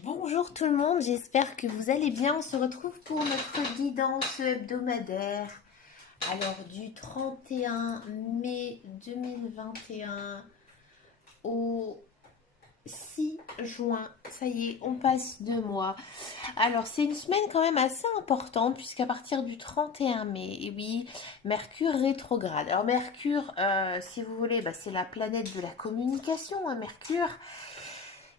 Bonjour tout le monde, j'espère que vous allez bien. On se retrouve pour notre guidance hebdomadaire. Alors du 31 mai 2021 au 6 juin, ça y est, on passe 2 mois. Alors c'est une semaine quand même assez importante puisqu'à partir du 31 mai, et oui, Mercure rétrograde. Alors Mercure, si vous voulez, c'est la planète de la communication, hein, Mercure.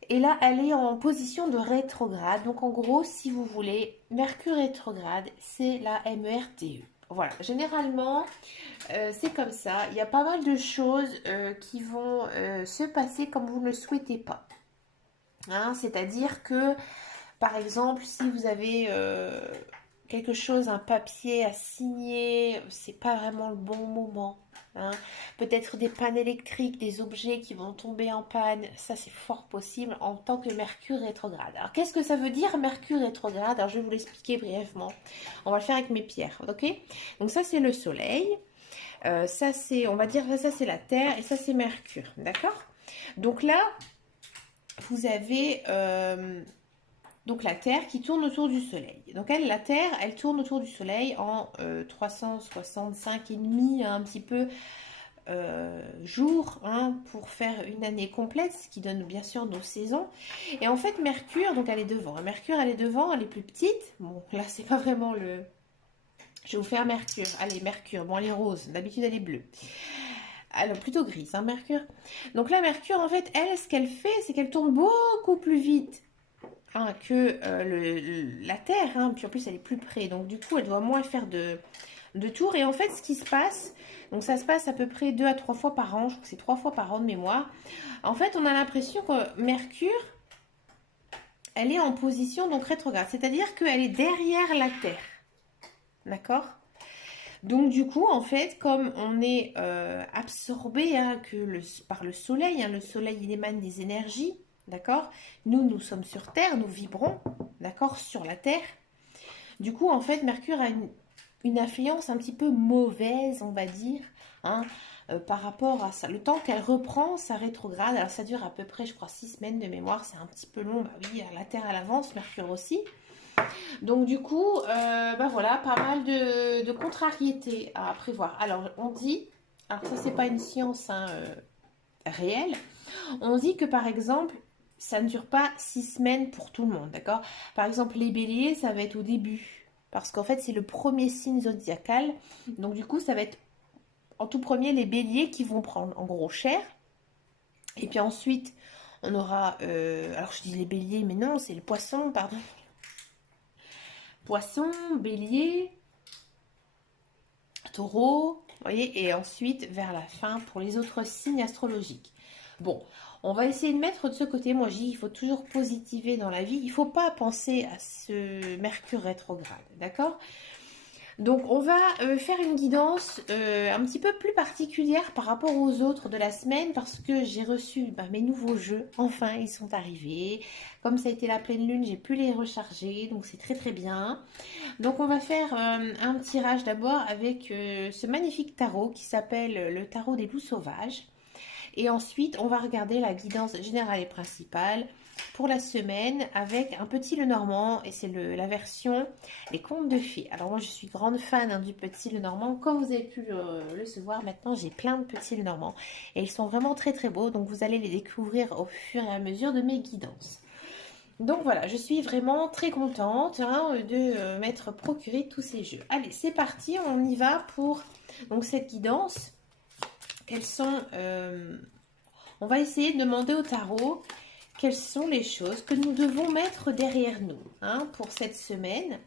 Et là, elle est en position de rétrograde. Donc, en gros, si vous voulez, Mercure rétrograde, c'est la MERTE. Voilà, généralement, c'est comme ça. Il y a pas mal de choses qui vont se passer comme vous ne le souhaitez pas. Hein, c'est-à-dire que, par exemple, si vous avez quelque chose, un papier à signer, c'est pas vraiment le bon moment. Hein. Peut-être des pannes électriques, des objets qui vont tomber en panne, ça c'est fort possible en tant que Mercure rétrograde. Alors qu'est-ce que ça veut dire Mercure rétrograde? Alors je vais vous l'expliquer brièvement. On va le faire avec mes pierres, ok? Donc ça c'est le Soleil, ça c'est, on va dire, ça c'est la Terre et ça c'est Mercure, d'accord? Donc là, vous avez donc la Terre qui tourne autour du Soleil. Donc la Terre, elle tourne autour du Soleil en 365,5 un petit peu jours hein, pour faire une année complète, ce qui donne bien sûr nos saisons. Et en fait, Mercure, donc elle est devant. Mercure, elle est devant, elle est plus petite. Bon, là, c'est pas vraiment le... Je vais vous faire Mercure. Allez, Mercure. Bon, elle est rose. D'habitude, elle est bleue. Alors, plutôt grise, hein, Mercure. Donc là, Mercure, en fait, elle, ce qu'elle fait, c'est qu'elle tourne beaucoup plus vite hein, que la Terre. Hein. Puis en plus, elle est plus près. Donc, du coup, elle doit moins faire de tours. Et en fait, ce qui se passe, donc ça se passe à peu près 2 à 3 fois par an. Je crois que c'est 3 fois par an de mémoire. En fait, on a l'impression que Mercure, elle est en position donc rétrograde. C'est-à-dire qu'elle est derrière la Terre. D'accord? Donc du coup, en fait, comme on est absorbé hein, par le soleil, hein, le soleil il émane des énergies, d'accord? Nous sommes sur Terre, nous vibrons, d'accord, sur la Terre. Du coup, en fait, Mercure a une influence un petit peu mauvaise, on va dire, hein, par rapport à ça. Le temps qu'elle reprend sa rétrograde, alors ça dure à peu près, je crois, 6 semaines de mémoire, c'est un petit peu long, bah oui, la Terre à l'avance, Mercure aussi. Donc du coup, voilà, pas mal de contrariétés à prévoir. Alors on dit, alors ça c'est pas une science hein, réelle, on dit que par exemple, ça ne dure pas 6 semaines pour tout le monde, d'accord? Par exemple, les béliers, ça va être au début. Parce qu'en fait, c'est le premier signe zodiacal. Donc, du coup, ça va être en tout premier les béliers qui vont prendre en gros cher. Et puis ensuite, on aura. Alors, je dis les béliers, mais non, c'est le poisson, pardon. Poisson, bélier, taureau. Vous voyez, et ensuite, vers la fin, pour les autres signes astrologiques. Bon, on va essayer de mettre de ce côté. Moi, je dis, il faut toujours positiver dans la vie. Il ne faut pas penser à ce Mercure rétrograde, d'accord? Donc, on va faire une guidance un petit peu plus particulière par rapport aux autres de la semaine parce que j'ai reçu mes nouveaux jeux. Enfin, ils sont arrivés. Comme ça a été la pleine lune, j'ai pu les recharger. Donc, c'est très très bien. Donc, on va faire un tirage d'abord avec ce magnifique tarot qui s'appelle le tarot des loups sauvages. Et ensuite, on va regarder la guidance générale et principale pour la semaine avec un petit Lenormand et c'est la version Les Contes de Fées. Alors moi je suis grande fan hein, du petit Lenormand. Comme vous avez pu le savoir, maintenant j'ai plein de petits Lenormands et ils sont vraiment très très beaux. Donc vous allez les découvrir au fur et à mesure de mes guidances. Donc voilà, je suis vraiment très contente hein, de m'être procuré tous ces jeux. Allez, c'est parti, on y va pour donc, cette guidance. Quelles sont... on va essayer de demander au tarot quelles sont les choses que nous devons mettre derrière nous hein, pour cette semaine.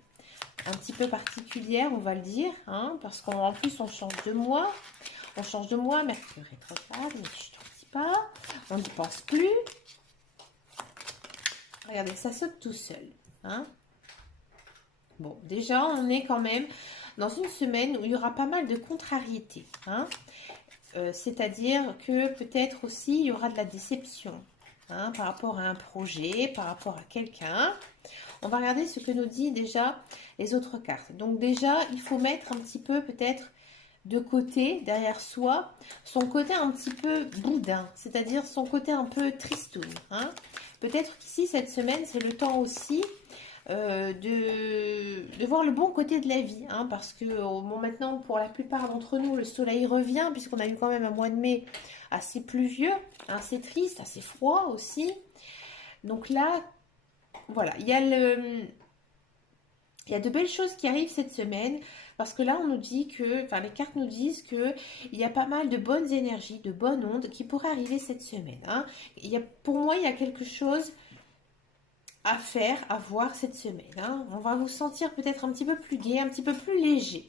Un petit peu particulière, on va le dire, hein, parce qu'en plus, on change de mois. On change de mois, Mercure rétrograde, mais je ne dis pas. On n'y pense plus. Regardez, ça saute tout seul. Hein. Bon, déjà, on est quand même dans une semaine où il y aura pas mal de contrariétés. Hein. C'est-à-dire que peut-être aussi, il y aura de la déception. Hein, par rapport à un projet, par rapport à quelqu'un. On va regarder ce que nous dit déjà les autres cartes. Donc déjà, il faut mettre un petit peu peut-être de côté, derrière soi, son côté un petit peu boudin, c'est-à-dire son côté un peu tristoun, hein. Peut-être qu'ici, cette semaine, c'est le temps aussi de voir le bon côté de la vie, hein, parce que bon, maintenant, pour la plupart d'entre nous, le soleil revient, puisqu'on a eu quand même un mois de mai assez pluvieux, assez triste, assez froid aussi. Donc là, voilà, il y a de belles choses qui arrivent cette semaine parce que là, on nous dit que, enfin, les cartes nous disent que il y a pas mal de bonnes énergies, de bonnes ondes qui pourraient arriver cette semaine, hein. Pour moi, il y a quelque chose à faire, à voir cette semaine, hein. On va vous sentir peut-être un petit peu plus gai, un petit peu plus léger.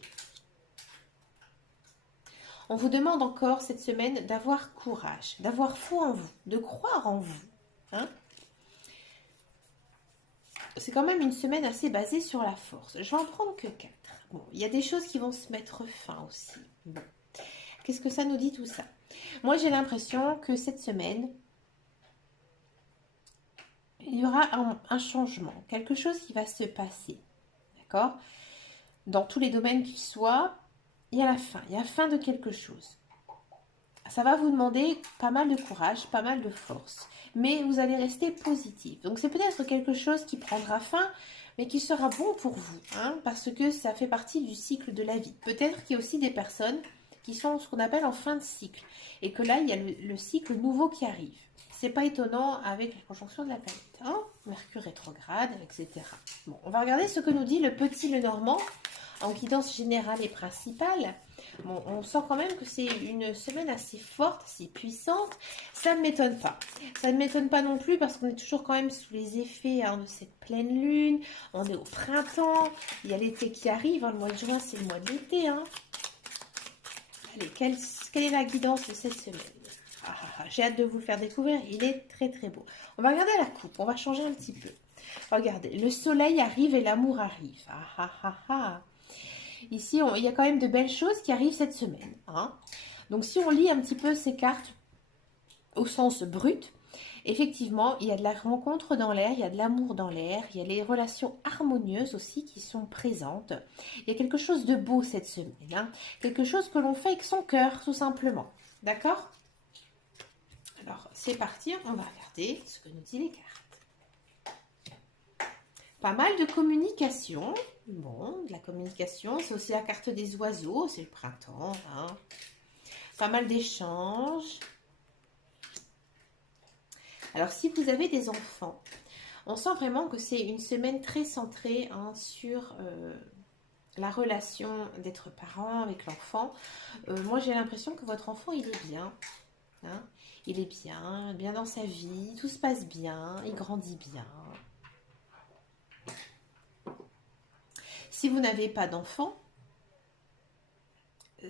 On vous demande encore cette semaine d'avoir courage, d'avoir foi en vous, de croire en vous, hein. C'est quand même une semaine assez basée sur la force. Je vais en prendre que 4. Bon, il y a des choses qui vont se mettre fin aussi. Bon. Qu'est-ce que ça nous dit tout ça? Moi, j'ai l'impression que cette semaine, il y aura un changement, quelque chose qui va se passer. D'accord? Dans tous les domaines qu'ils soient, il y a la fin de quelque chose. Ça va vous demander pas mal de courage, pas mal de force, mais vous allez rester positif. Donc c'est peut-être quelque chose qui prendra fin, mais qui sera bon pour vous, hein, parce que ça fait partie du cycle de la vie. Peut-être qu'il y a aussi des personnes qui sont ce qu'on appelle en fin de cycle, et que là il y a le cycle nouveau qui arrive. C'est pas étonnant avec la conjonction de la planète, hein, Mercure rétrograde, etc. Bon, on va regarder ce que nous dit le petit Lenormand en guidance générale et principale. Bon, on sent quand même que c'est une semaine assez forte, assez puissante. Ça ne m'étonne pas. Ça ne m'étonne pas non plus parce qu'on est toujours quand même sous les effets, hein, de cette pleine lune. On est au printemps. Il y a l'été qui arrive, hein. Le mois de juin, c'est le mois de l'été, hein. Allez, quelle est la guidance de cette semaine? J'ai hâte de vous le faire découvrir. Il est très très beau. On va regarder la coupe. On va changer un petit peu. Regardez, le soleil arrive et l'amour arrive. Ici, il y a quand même de belles choses qui arrivent cette semaine, hein. Donc, si on lit un petit peu ces cartes au sens brut, effectivement, il y a de la rencontre dans l'air, il y a de l'amour dans l'air, il y a les relations harmonieuses aussi qui sont présentes. Il y a quelque chose de beau cette semaine, hein. Quelque chose que l'on fait avec son cœur, tout simplement. D'accord? Alors, c'est parti, on va regarder ce que nous disent les cartes. Pas mal de communication. Bon, de la communication, c'est aussi la carte des oiseaux, c'est le printemps, hein. Pas mal d'échanges. Alors, si vous avez des enfants, on sent vraiment que c'est une semaine très centrée, hein, sur la relation d'être parent avec l'enfant. Moi, j'ai l'impression que votre enfant, il est bien, hein. Il est bien, bien dans sa vie, tout se passe bien, il grandit bien. Si vous n'avez pas d'enfant,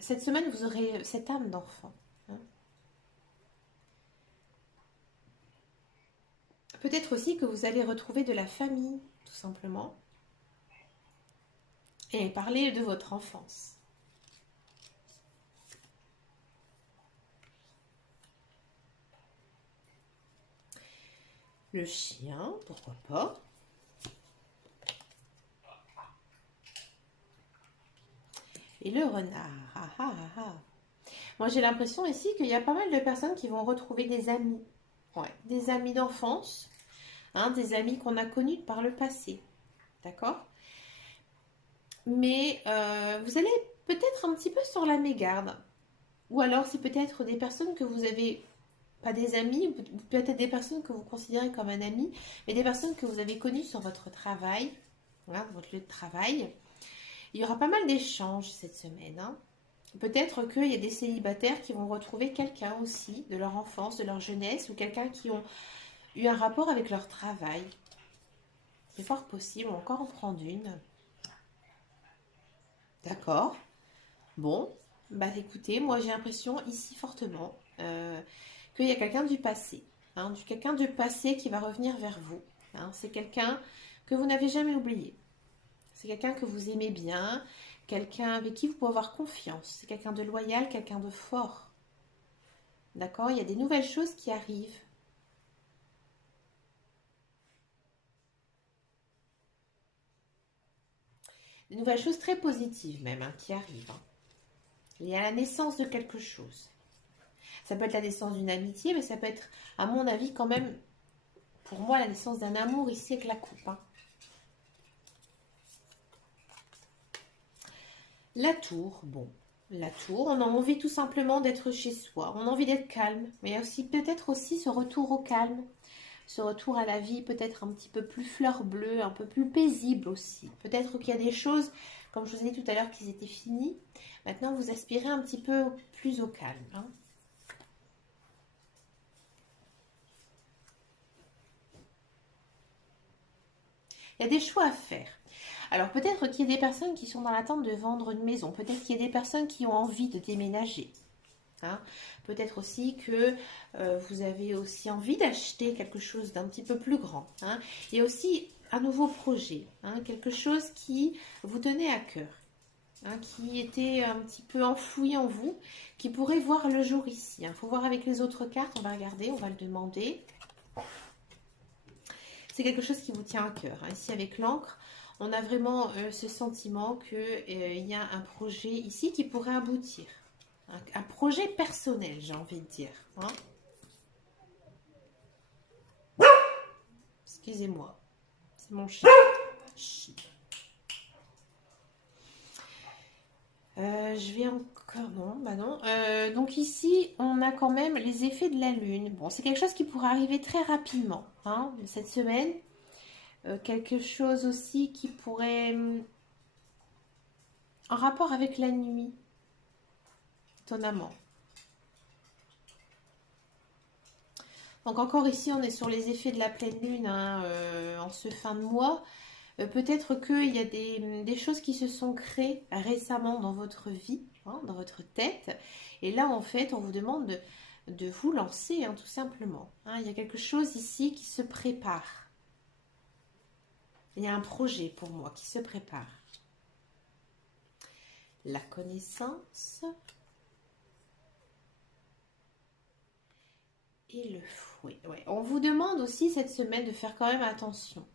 cette semaine, vous aurez cette âme d'enfant, hein. Peut-être aussi que vous allez retrouver de la famille, tout simplement, et parler de votre enfance. Le chien, pourquoi pas. Et le renard. Moi, j'ai l'impression ici qu'il y a pas mal de personnes qui vont retrouver des amis. Ouais, des amis d'enfance, hein, des amis qu'on a connus par le passé. D'accord? Mais vous allez peut-être un petit peu sur la mégarde. Ou alors, c'est peut-être des personnes que vous avez, pas des amis, ou peut-être des personnes que vous considérez comme un ami, mais des personnes que vous avez connues sur votre travail, hein, votre lieu de travail. Il y aura pas mal d'échanges cette semaine, hein. Peut-être qu'il y a des célibataires qui vont retrouver quelqu'un aussi de leur enfance, de leur jeunesse, ou quelqu'un qui ont eu un rapport avec leur travail. C'est fort possible, on va encore en prendre une. D'accord. Bon, bah écoutez, moi j'ai l'impression ici fortement qu'il y a quelqu'un du passé, hein, quelqu'un du passé qui va revenir vers vous, hein. C'est quelqu'un que vous n'avez jamais oublié. C'est quelqu'un que vous aimez bien, quelqu'un avec qui vous pouvez avoir confiance. C'est quelqu'un de loyal, quelqu'un de fort. D'accord? Il y a des nouvelles choses qui arrivent. Des nouvelles choses très positives même, hein, qui arrivent, hein. Il y a la naissance de quelque chose. Ça peut être la naissance d'une amitié, mais ça peut être, à mon avis, quand même, pour moi, la naissance d'un amour ici avec la coupe. Hein. La tour, bon. La tour, on a envie tout simplement d'être chez soi. On a envie d'être calme. Mais il y a aussi peut-être aussi ce retour au calme. Ce retour à la vie peut-être un petit peu plus fleur bleue, un peu plus paisible aussi. Peut-être qu'il y a des choses, comme je vous ai dit tout à l'heure, qui étaient finies. Maintenant, vous aspirez un petit peu plus au calme. Hein. Il y a des choix à faire. Alors peut-être qu'il y a des personnes qui sont dans l'attente de vendre une maison. Peut-être qu'il y a des personnes qui ont envie de déménager. Hein. Peut-être aussi que vous avez aussi envie d'acheter quelque chose d'un petit peu plus grand. Hein. Il y a aussi un nouveau projet, hein, quelque chose qui vous tenait à cœur, hein, qui était un petit peu enfoui en vous, qui pourrait voir le jour ici. Il faut voir avec les autres cartes, on va regarder, on va le demander. C'est quelque chose qui vous tient à cœur. Hein. Ici avec l'encre, on a vraiment ce sentiment qu'il y a un projet ici qui pourrait aboutir. Un projet personnel, j'ai envie de dire. Hein. Excusez-moi, c'est mon chien. Je vais encore... Non, bah non. Donc ici, on a quand même les effets de la lune. Bon, c'est quelque chose qui pourrait arriver très rapidement, hein, cette semaine. Quelque chose aussi qui pourrait... en rapport avec la nuit. Étonnamment. Donc encore ici, on est sur les effets de la pleine lune hein, en ce fin de mois. Peut-être qu'il y a des choses qui se sont créées récemment dans votre vie, hein, dans votre tête. Et là, en fait, on vous demande de vous lancer, hein, tout simplement. Hein, il y a quelque chose ici qui se prépare. Il y a un projet pour moi qui se prépare. La connaissance et le fouet. Ouais. On vous demande aussi cette semaine de faire quand même attention.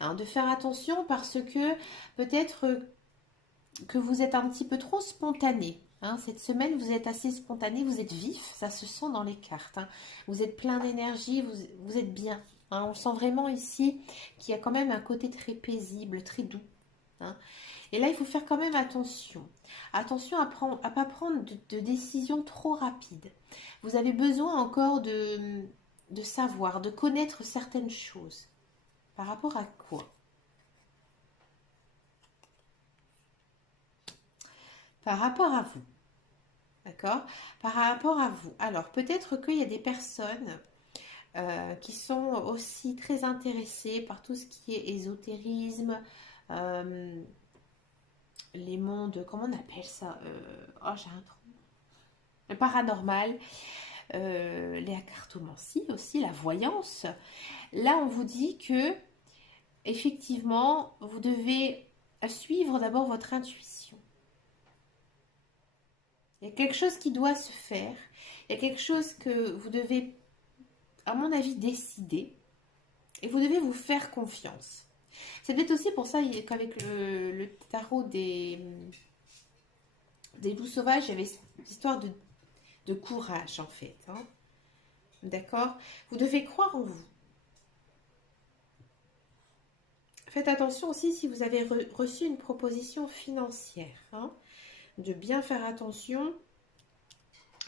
Hein, de faire attention parce que peut-être que vous êtes un petit peu trop spontané. Hein, cette semaine, vous êtes assez spontané, vous êtes vif, ça se sent dans les cartes. Hein. Vous êtes plein d'énergie, vous êtes bien. Hein. On sent vraiment ici qu'il y a quand même un côté très paisible, très doux. Hein. Et là, il faut faire quand même attention. Attention à ne pas prendre de décisions trop rapides. Vous avez besoin encore de savoir, de connaître certaines choses. Par rapport à quoi? Par rapport à vous. D'accord? Par rapport à vous. Alors, peut-être qu'il y a des personnes qui sont aussi très intéressées par tout ce qui est ésotérisme, les mondes, comment on appelle ça? Oh, j'ai un trou. Le paranormal, la cartomancie aussi, la voyance. Là, on vous dit que, effectivement, vous devez suivre d'abord votre intuition. Il y a quelque chose qui doit se faire. Il y a quelque chose que vous devez, à mon avis, décider. Et vous devez vous faire confiance. C'est peut-être aussi pour ça qu'avec le tarot des loups sauvages, il y avait cette histoire de courage, en fait. Hein. D'accord? Vous devez croire en vous. Faites attention aussi si vous avez reçu une proposition financière. Hein, de bien faire attention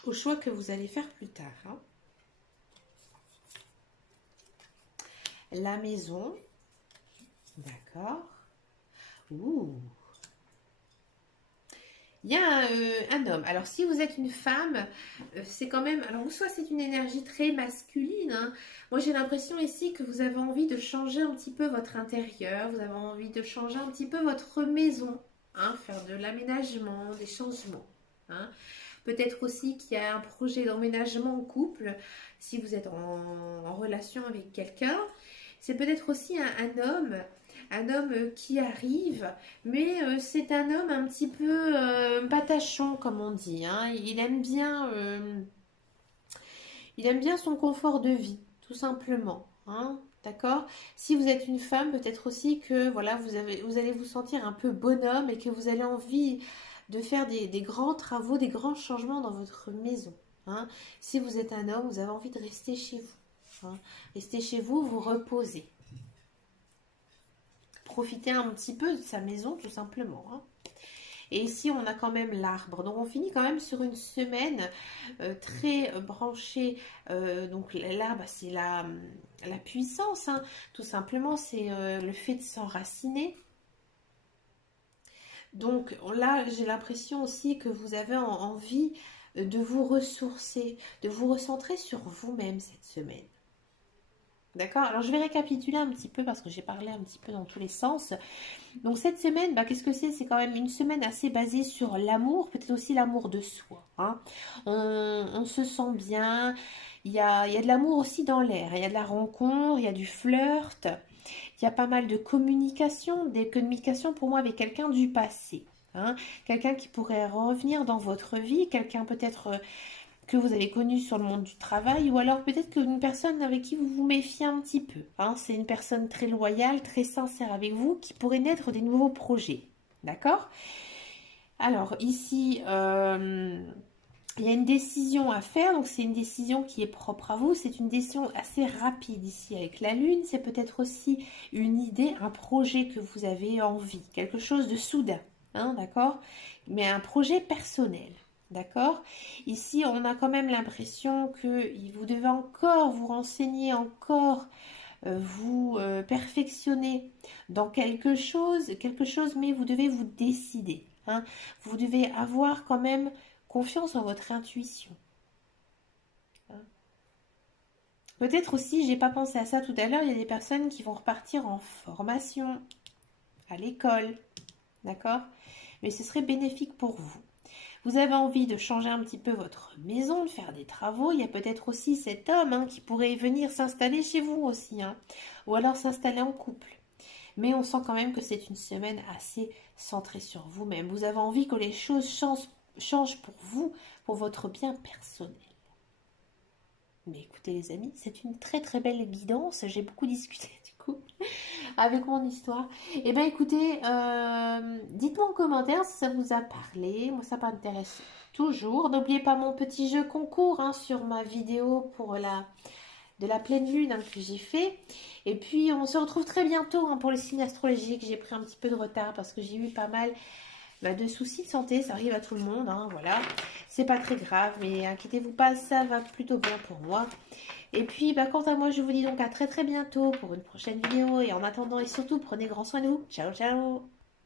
aux choix que vous allez faire plus tard. Hein. La maison. D'accord. Ouh. Il y a un homme. Alors, si vous êtes une femme, c'est quand même... Alors, soit c'est une énergie très masculine. Hein. Moi, j'ai l'impression ici que vous avez envie de changer un petit peu votre intérieur. Vous avez envie de changer un petit peu votre maison. Hein, faire de l'aménagement, des changements. Hein. Peut-être aussi qu'il y a un projet d'emménagement en couple. Si vous êtes en relation avec quelqu'un. C'est peut-être aussi un homme qui arrive, mais c'est un homme un petit peu patachon, comme on dit. Hein. Il aime bien son confort de vie, tout simplement. Hein. D'accord? Si vous êtes une femme, peut-être aussi que voilà, vous allez vous sentir un peu bonhomme et que vous allez envie de faire des grands travaux, des grands changements dans votre maison. Hein. Si vous êtes un homme, vous avez envie de rester chez vous. Hein. Rester chez vous, vous reposer. Profiter un petit peu de sa maison, tout simplement. Hein. Et ici, on a quand même l'arbre. Donc, on finit quand même sur une semaine très branchée. Donc, l'arbre, c'est la puissance. Hein. Tout simplement, c'est le fait de s'enraciner. Donc, là, j'ai l'impression aussi que vous avez envie de vous ressourcer, de vous recentrer sur vous-même cette semaine. D'accord? Alors, je vais récapituler un petit peu parce que j'ai parlé un petit peu dans tous les sens. Donc cette semaine, qu'est-ce que c'est? C'est quand même une semaine assez basée sur l'amour, peut-être aussi l'amour de soi. Hein. On se sent bien, il y a de l'amour aussi dans l'air, il y a de la rencontre, il y a du flirt, il y a pas mal de communication, des communications pour moi avec quelqu'un du passé. Hein. Quelqu'un qui pourrait revenir dans votre vie, quelqu'un peut-être que vous avez connu sur le monde du travail, ou alors peut-être qu'une personne avec qui vous vous méfiez un petit peu. Hein. C'est une personne très loyale, très sincère avec vous, qui pourrait naître des nouveaux projets. D'accord? Alors ici, il y a une décision à faire, donc c'est une décision qui est propre à vous, c'est une décision assez rapide ici avec la lune, c'est peut-être aussi une idée, un projet que vous avez envie, quelque chose de soudain, hein, d'accord? Mais un projet personnel. D'accord? Ici, on a quand même l'impression que vous devez encore vous renseigner, encore vous perfectionner dans quelque chose, mais vous devez vous décider. Hein. Vous devez avoir quand même confiance en votre intuition. Hein. Peut-être aussi, j'ai pas pensé à ça tout à l'heure, il y a des personnes qui vont repartir en formation, à l'école, d'accord? Mais ce serait bénéfique pour vous. Vous avez envie de changer un petit peu votre maison, de faire des travaux. Il y a peut-être aussi cet homme qui pourrait venir s'installer chez vous aussi. Hein, ou alors s'installer en couple. Mais on sent quand même que c'est une semaine assez centrée sur vous-même. Vous avez envie que les choses changent pour vous, pour votre bien personnel. Mais écoutez les amis, c'est une très très belle guidance. J'ai beaucoup discuté du coup avec mon histoire. Eh bien écoutez, dites-moi en commentaire si ça vous a parlé. Moi ça m'intéresse toujours. N'oubliez pas mon petit jeu concours sur ma vidéo pour de la pleine lune que j'ai fait. Et puis on se retrouve très bientôt pour le signe astrologique. J'ai pris un petit peu de retard parce que j'ai eu pas mal de soucis de santé. Ça arrive à tout le monde. Voilà. C'est pas très grave, mais inquiétez-vous pas, ça va plutôt bien pour moi. Et puis, quant à moi, je vous dis donc à très très bientôt pour une prochaine vidéo. Et en attendant, et surtout, prenez grand soin de vous. Ciao, ciao!